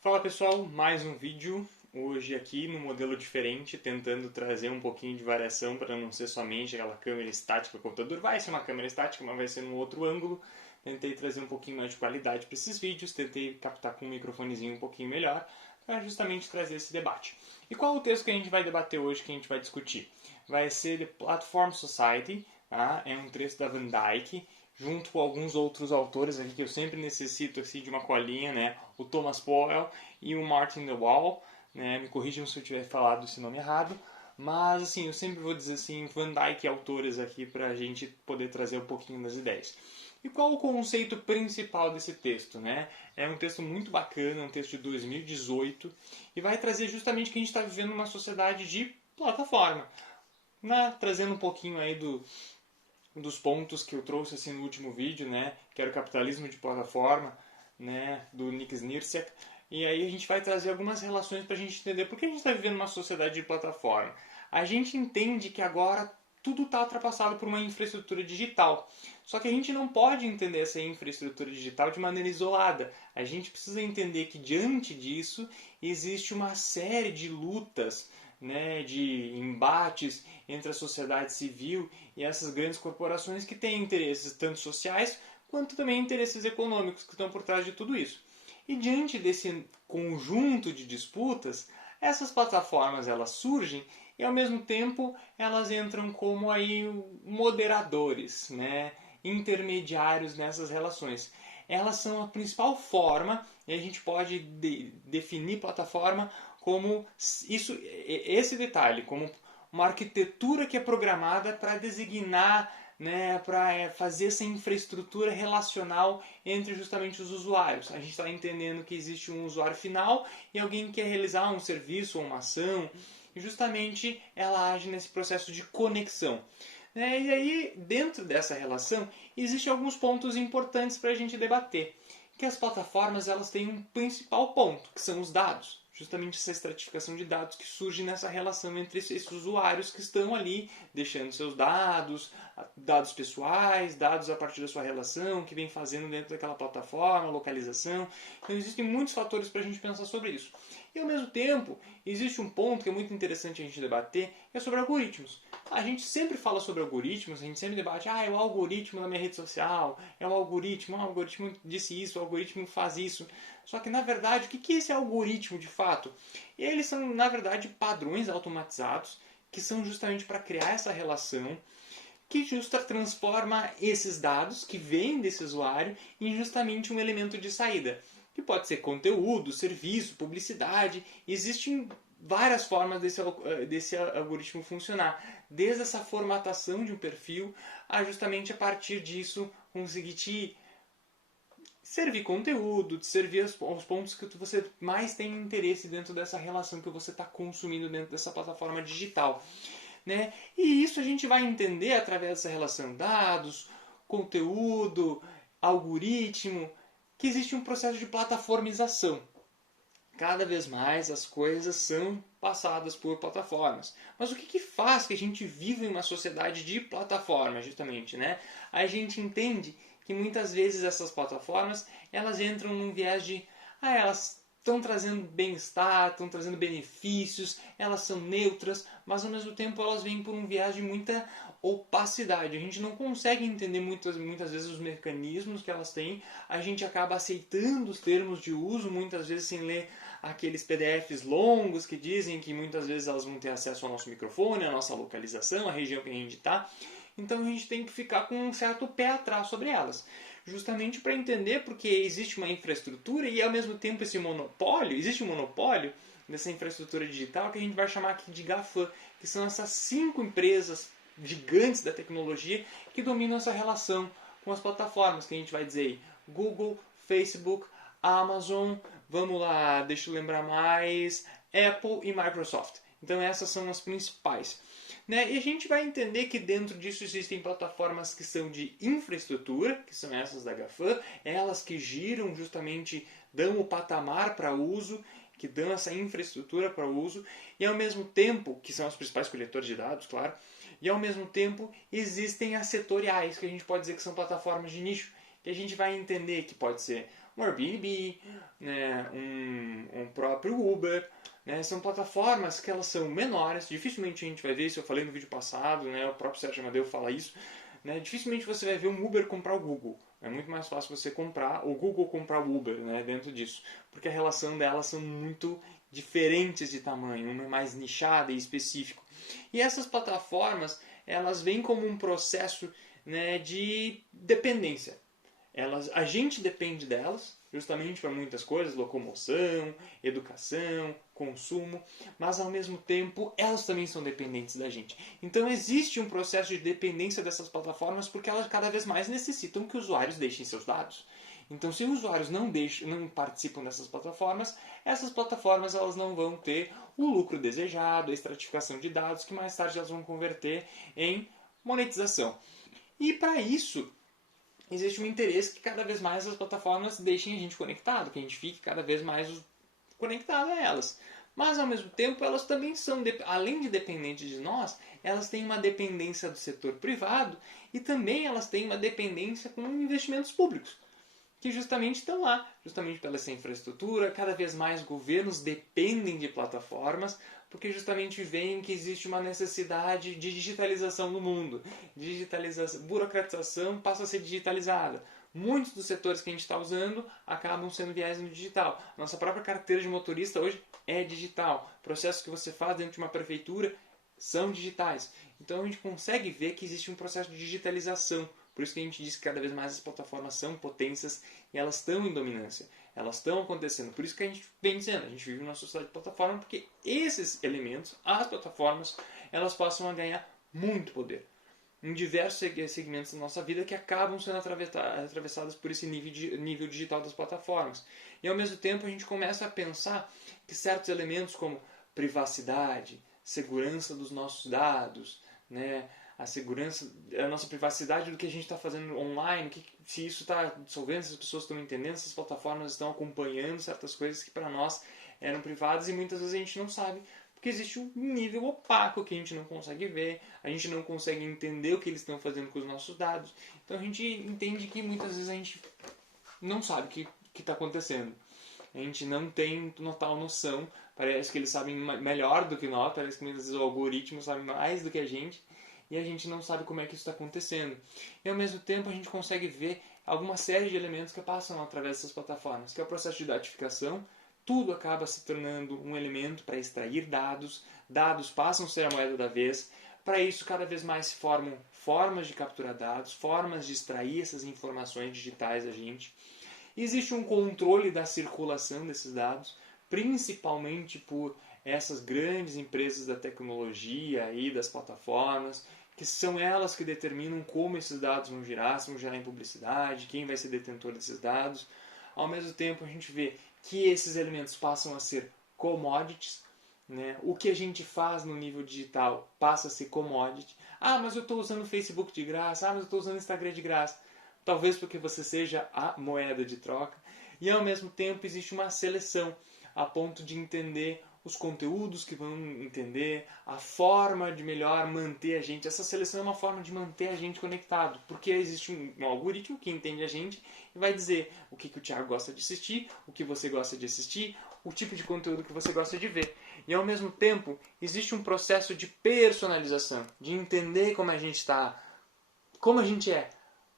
Fala pessoal, mais um vídeo hoje aqui no modelo diferente, tentando trazer um pouquinho de variação para não ser somente aquela câmera estática do computador. Vai ser uma câmera estática, mas vai ser num outro ângulo. Tentei trazer um pouquinho mais de qualidade para esses vídeos, tentei captar com um microfonezinho um pouquinho melhor para justamente trazer esse debate. E qual é o texto que a gente vai debater hoje, que a gente vai discutir? Vai ser The Platform Society, tá? É um texto da Van Dyke, junto com alguns outros autores aqui que eu sempre necessito assim, de uma colinha, né? O Thomas Powell e o Martin de Waal, né? Me corrijam se eu tiver falado esse nome errado, mas assim, eu sempre vou dizer assim, Van Dyke e autores aqui para a gente poder trazer um pouquinho das ideias. E qual o conceito principal desse texto, né? É um texto muito bacana, um texto de 2018 e vai trazer justamente que a gente está vivendo uma sociedade de plataforma, né? Trazendo um pouquinho aí dos pontos que eu trouxe assim no último vídeo, né, que era o capitalismo de plataforma, né, do Nick Snirsek. E aí a gente vai trazer algumas relações para a gente entender por que a gente está vivendo uma sociedade de plataforma. A gente entende que agora tudo está ultrapassado por uma infraestrutura digital. Só que a gente não pode entender essa infraestrutura digital de maneira isolada. A gente precisa entender que diante disso existe uma série de lutas, né, de embates entre a sociedade civil e essas grandes corporações que têm interesses tanto sociais quanto também interesses econômicos que estão por trás de tudo isso. E diante desse conjunto de disputas, essas plataformas elas surgem e ao mesmo tempo elas entram como aí moderadores, né, intermediários nessas relações. Elas são a principal forma, e a gente pode definir plataforma como isso, esse detalhe, como uma arquitetura que é programada para designar, né, para fazer essa infraestrutura relacional entre justamente os usuários. A gente está entendendo que existe um usuário final e alguém que quer realizar um serviço ou uma ação, e justamente ela age nesse processo de conexão. E aí, dentro dessa relação, existem alguns pontos importantes para a gente debater. Que as plataformas elas têm um principal ponto, que são os dados. Justamente essa estratificação de dados que surge nessa relação entre esses usuários que estão ali deixando seus dados, dados pessoais, dados a partir da sua relação, que vem fazendo dentro daquela plataforma, localização. Então existem muitos fatores para a gente pensar sobre isso. E ao mesmo tempo, existe um ponto que é muito interessante a gente debater, que é sobre algoritmos. A gente sempre fala sobre algoritmos, a gente sempre debate, é o algoritmo da minha rede social, é o algoritmo disse isso, o algoritmo faz isso. Só que na verdade, o que é esse algoritmo de fato? Eles são, na verdade, padrões automatizados que são justamente para criar essa relação que justa transforma esses dados que vêm desse usuário em justamente um elemento de saída. Que pode ser conteúdo, serviço, publicidade. Existem várias formas desse algoritmo funcionar. Desde essa formatação de um perfil a justamente a partir disso conseguir te servir conteúdo, te servir os pontos que você mais tem interesse dentro dessa relação que você está consumindo dentro dessa plataforma digital. Né? E isso a gente vai entender através dessa relação dados, conteúdo, algoritmo, que existe um processo de plataformização. Cada vez mais as coisas são passadas por plataformas. Mas o que faz que a gente viva em uma sociedade de plataformas, justamente, né? A gente entende que muitas vezes essas plataformas elas entram num viés de elas estão trazendo bem-estar, estão trazendo benefícios, elas são neutras, mas ao mesmo tempo elas vêm por um viés de muita opacidade. A gente não consegue entender muitas vezes os mecanismos que elas têm, a gente acaba aceitando os termos de uso, muitas vezes sem ler aqueles PDFs longos que dizem que muitas vezes elas vão ter acesso ao nosso microfone, à nossa localização, à região que a gente está. Então a gente tem que ficar com um certo pé atrás sobre elas. Justamente para entender porque existe uma infraestrutura e ao mesmo tempo esse monopólio, existe um monopólio dessa infraestrutura digital que a gente vai chamar aqui de GAFAM, que são essas 5 empresas gigantes da tecnologia que dominam essa relação com as plataformas, que a gente vai dizer aí, Google, Facebook, Amazon, vamos lá, deixa eu lembrar mais, Apple e Microsoft. Então essas são as principais. Né? E a gente vai entender que dentro disso existem plataformas que são de infraestrutura, que são essas da GAFAM, elas que giram justamente, dão o patamar para uso, que dão essa infraestrutura para uso, e ao mesmo tempo, que são os principais coletores de dados, claro, e ao mesmo tempo existem as setoriais, que a gente pode dizer que são plataformas de nicho, que a gente vai entender que pode ser um Airbnb, né, próprio Uber, né? São plataformas que elas são menores, dificilmente a gente vai ver, isso eu falei no vídeo passado, né? O próprio Sérgio Amadeu fala isso, né? Dificilmente você vai ver um Uber comprar o Google. É muito mais fácil você comprar o Google comprar o Uber, né? Dentro disso, porque a relação delas são muito diferentes de tamanho, uma é mais nichada e específico. E essas plataformas, elas vêm como um processo, né, de dependência. A gente depende delas, justamente para muitas coisas, locomoção, educação, consumo, mas ao mesmo tempo elas também são dependentes da gente. Então existe um processo de dependência dessas plataformas porque elas cada vez mais necessitam que os usuários deixem seus dados. Então, se os usuários não participam dessas plataformas, essas plataformas elas não vão ter o lucro desejado, a estratificação de dados, que mais tarde elas vão converter em monetização. E para isso, existe um interesse que cada vez mais as plataformas deixem a gente conectado, que a gente fique cada vez mais conectado a elas. Mas, ao mesmo tempo, elas também são, além de dependentes de nós, elas têm uma dependência do setor privado e também elas têm uma dependência com investimentos públicos, que justamente estão lá, justamente pela essa infraestrutura. Cada vez mais governos dependem de plataformas, porque justamente veem que existe uma necessidade de digitalização do mundo. Burocratização passa a ser digitalizada. Muitos dos setores que a gente está usando acabam sendo viés no digital. Nossa própria carteira de motorista hoje é digital. Processos que você faz dentro de uma prefeitura são digitais. Então a gente consegue ver que existe um processo de digitalização. Por isso que a gente diz que cada vez mais as plataformas são potências e elas estão em dominância. Elas estão acontecendo. Por isso que a gente vem dizendo, a gente vive numa sociedade de plataforma, porque esses elementos, as plataformas, elas passam a ganhar muito poder em diversos segmentos da nossa vida que acabam sendo atravessados por esse nível digital das plataformas. E ao mesmo tempo a gente começa a pensar que certos elementos como privacidade, segurança dos nossos dados, né, a segurança, a nossa privacidade do que a gente está fazendo online, se isso está dissolvendo, se as pessoas estão entendendo, se as plataformas estão acompanhando certas coisas que para nós eram privadas e muitas vezes a gente não sabe, porque existe um nível opaco que a gente não consegue ver, a gente não consegue entender o que eles estão fazendo com os nossos dados. Então a gente entende que muitas vezes a gente não sabe o que está acontecendo. A gente não tem total noção, parece que eles sabem melhor do que nós, parece que muitas vezes o algoritmo sabe mais do que a gente, e a gente não sabe como é que isso está acontecendo. E ao mesmo tempo a gente consegue ver alguma série de elementos que passam através dessas plataformas, que é o processo de datificação. Tudo acaba se tornando um elemento para extrair dados, dados passam a ser a moeda da vez. Para isso, cada vez mais se formam formas de capturar dados, formas de extrair essas informações digitais da gente. Existe um controle da circulação desses dados, principalmente por essas grandes empresas da tecnologia e das plataformas, que são elas que determinam como esses dados vão girar, se vão gerar em publicidade, quem vai ser detentor desses dados. Ao mesmo tempo, a gente vê que esses elementos passam a ser commodities, né? O que a gente faz no nível digital passa a ser commodity. Ah, mas eu estou usando o Facebook de graça, ah, mas eu estou usando o Instagram de graça. Talvez porque você seja a moeda de troca. E ao mesmo tempo existe uma seleção a ponto de entender os conteúdos que vão entender, a forma de melhor manter a gente. Essa seleção é uma forma de manter a gente conectado, porque existe um algoritmo que entende a gente e vai dizer o que o Thiago gosta de assistir, o que você gosta de assistir, o tipo de conteúdo que você gosta de ver. E ao mesmo tempo, existe um processo de personalização, de entender como a gente está, como a gente é,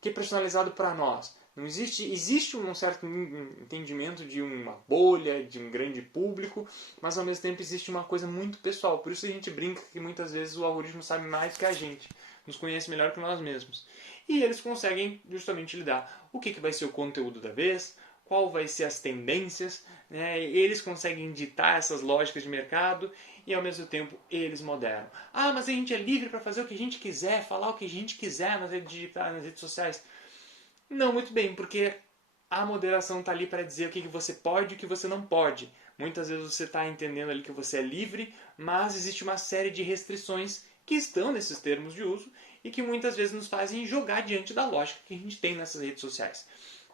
que é personalizado para nós. Não existe um certo entendimento de uma bolha, de um grande público, mas ao mesmo tempo existe uma coisa muito pessoal. Por isso a gente brinca que muitas vezes o algoritmo sabe mais que a gente, nos conhece melhor que nós mesmos. E eles conseguem justamente lidar o que vai ser o conteúdo da vez, qual vai ser as tendências, né? Eles conseguem ditar essas lógicas de mercado e ao mesmo tempo eles moderam. Ah, mas a gente é livre para fazer o que a gente quiser, falar o que a gente quiser nas redes digitais, nas redes sociais. Não, muito bem, porque a moderação está ali para dizer o que você pode e o que você não pode. Muitas vezes você está entendendo ali que você é livre, mas existe uma série de restrições que estão nesses termos de uso e que muitas vezes nos fazem jogar diante da lógica que a gente tem nessas redes sociais.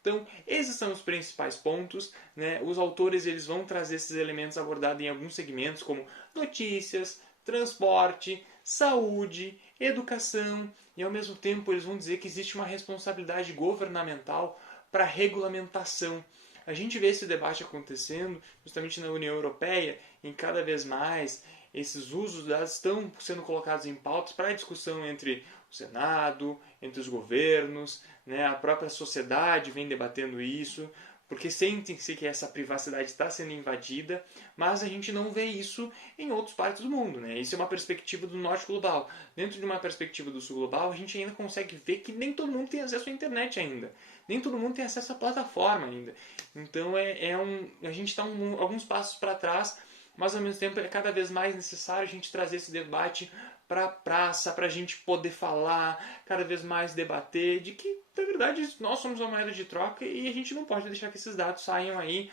Então, esses são os principais pontos, né? Os autores eles vão trazer esses elementos abordados em alguns segmentos, como notícias, transporte, saúde, educação, e ao mesmo tempo eles vão dizer que existe uma responsabilidade governamental para a regulamentação. A gente vê esse debate acontecendo justamente na União Europeia, em cada vez mais esses usos dos dados estão sendo colocados em pautas para discussão entre o Senado, entre os governos, né? A própria sociedade vem debatendo isso, porque sentem-se que essa privacidade está sendo invadida, mas a gente não vê isso em outras partes do mundo, né? Isso é uma perspectiva do norte global. Dentro de uma perspectiva do sul global, a gente ainda consegue ver que nem todo mundo tem acesso à internet ainda. Nem todo mundo tem acesso à plataforma ainda. Então a gente está alguns passos para trás, mas ao mesmo tempo é cada vez mais necessário a gente trazer esse debate para a praça, para a gente poder falar, cada vez mais debater de que, na verdade, nós somos uma moeda de troca e a gente não pode deixar que esses dados saiam aí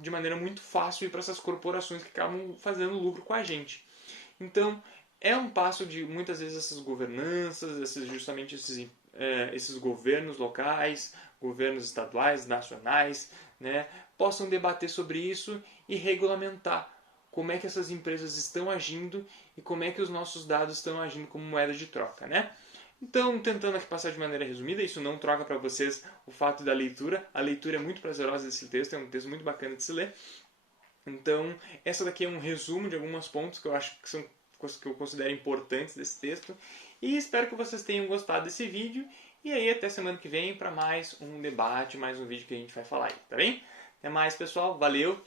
de maneira muito fácil para essas corporações que acabam fazendo lucro com a gente. Então, é um passo de muitas vezes essas governanças, justamente esses governos locais, governos estaduais, nacionais, né, possam debater sobre isso e regulamentar como é que essas empresas estão agindo e como é que os nossos dados estão agindo como moeda de troca, né? Então, tentando aqui passar de maneira resumida, isso não troca para vocês o fato da leitura. A leitura é muito prazerosa desse texto, é um texto muito bacana de se ler. Então, essa daqui é um resumo de alguns pontos que eu acho que são coisas que eu considero importantes desse texto. E espero que vocês tenham gostado desse vídeo. E aí, até semana que vem para mais um debate, mais um vídeo que a gente vai falar aí, tá bem? Até mais, pessoal. Valeu!